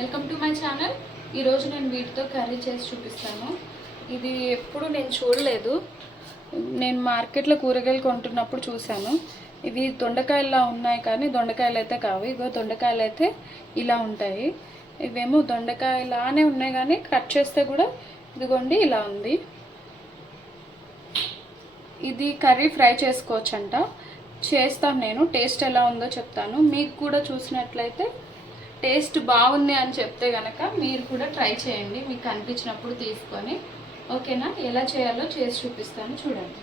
Welcome to my channel. ఈరోజు నేను వీటితో కర్రీ చేసి చూపిస్తాను. ఇది ఎప్పుడు నేను చూడలేదు. నేను మార్కెట్లో కూరగాయలు కొంటున్నప్పుడు చూశాను. ఇవి దొండకాయలా ఉన్నాయి కానీ దొండకాయలు అయితే కావు. ఇగో దొండకాయలు అయితే ఇలా ఉంటాయి. ఇవేమో దొండకాయలానే ఉన్నాయి కానీ కట్ చేస్తే కూడా ఇదిగోండి ఇలా ఉంది. ఇది కర్రీ ఫ్రై చేసుకోవచ్చంట. చేస్తాను నేను. టేస్ట్ ఎలా ఉందో చెప్తాను. మీకు కూడా చూసినట్లయితే టేస్ట్ బాగుంది అని చెప్తే కనుక మీరు కూడా ట్రై చేయండి. మీకు అనిపించినప్పుడు తీసుకొని. ఓకేనా? ఎలా చేయాలో చేసి చూపిస్తాను, చూడండి.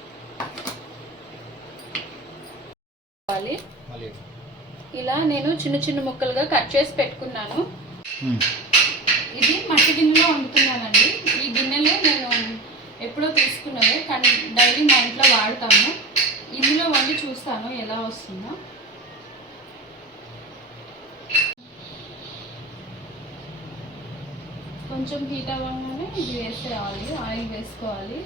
ఇలా నేను చిన్న చిన్న ముక్కలుగా కట్ చేసి పెట్టుకున్నాను. ఇది మట్టి గిన్నెలో వండుతున్నానండి. ఈ గిన్నెలో నేను ఎప్పుడో తీసుకున్నదే కానీ డైలీ మా ఇంట్లో వాడతాము. ఇందులో వండి చూస్తాను ఎలా వస్తుందో. కొంచెం హీట్ అవ్వగానే ఇది వేసేయాలి. ఆయిల్ వేసుకోవాలి.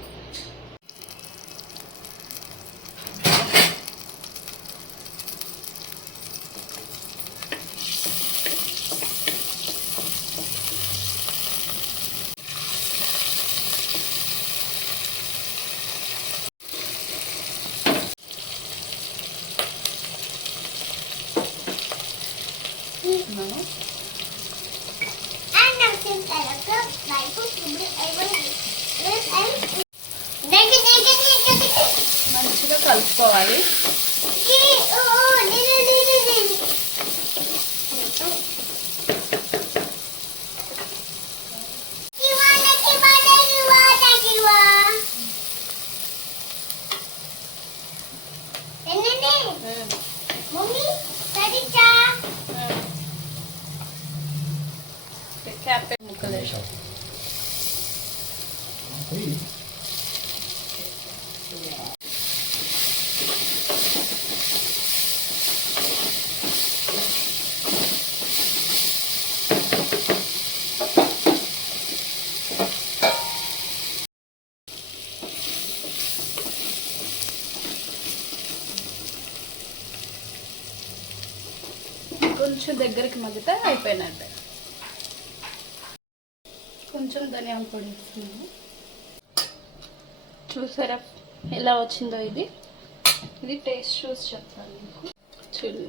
మంచిగా కలుపుకోవాలి. ముక్కలు వేసాం. కొంచెం దగ్గరికి మగ్గితే అయిపోయినట్టే. కొంచెం ధనియాల పొడి వేస్తున్నాను. చూసారా ఎలా వచ్చిందో? ఇది టేస్ట్ చూసి చెప్తాను మీకు. చూడు,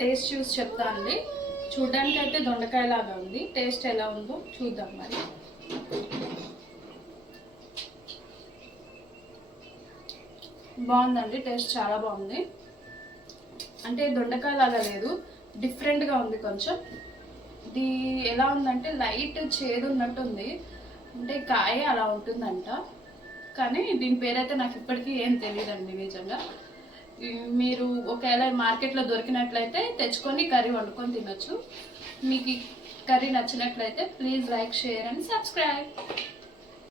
టేస్ట్ చూసి చెప్తా అండి. చూడడానికి అయితే దొండకాయ లాగా ఉంది. టేస్ట్ ఎలా ఉందో చూద్దాం మరి. బాగుందండి, టేస్ట్ చాలా బాగుంది. అంటే దొండకాయ లాగా లేదు, డిఫరెంట్గా ఉంది కొంచెం. ఇది ఎలా ఉందంటే లైట్ చేదు ఉన్నట్టు ఉంది. అంటే కాయ అలా ఉంటుందంట, కానీ దీని పేరైతే నాకు ఇప్పటికీ ఏం తెలియదండి నిజంగా. మీరు ఒకవేళ మార్కెట్లో దొరికినట్లయితే తెచ్చుకొని కర్రీ వండుకొని తినొచ్చు. మీకు ఈ కర్రీ నచ్చినట్లయితే please like, share and subscribe.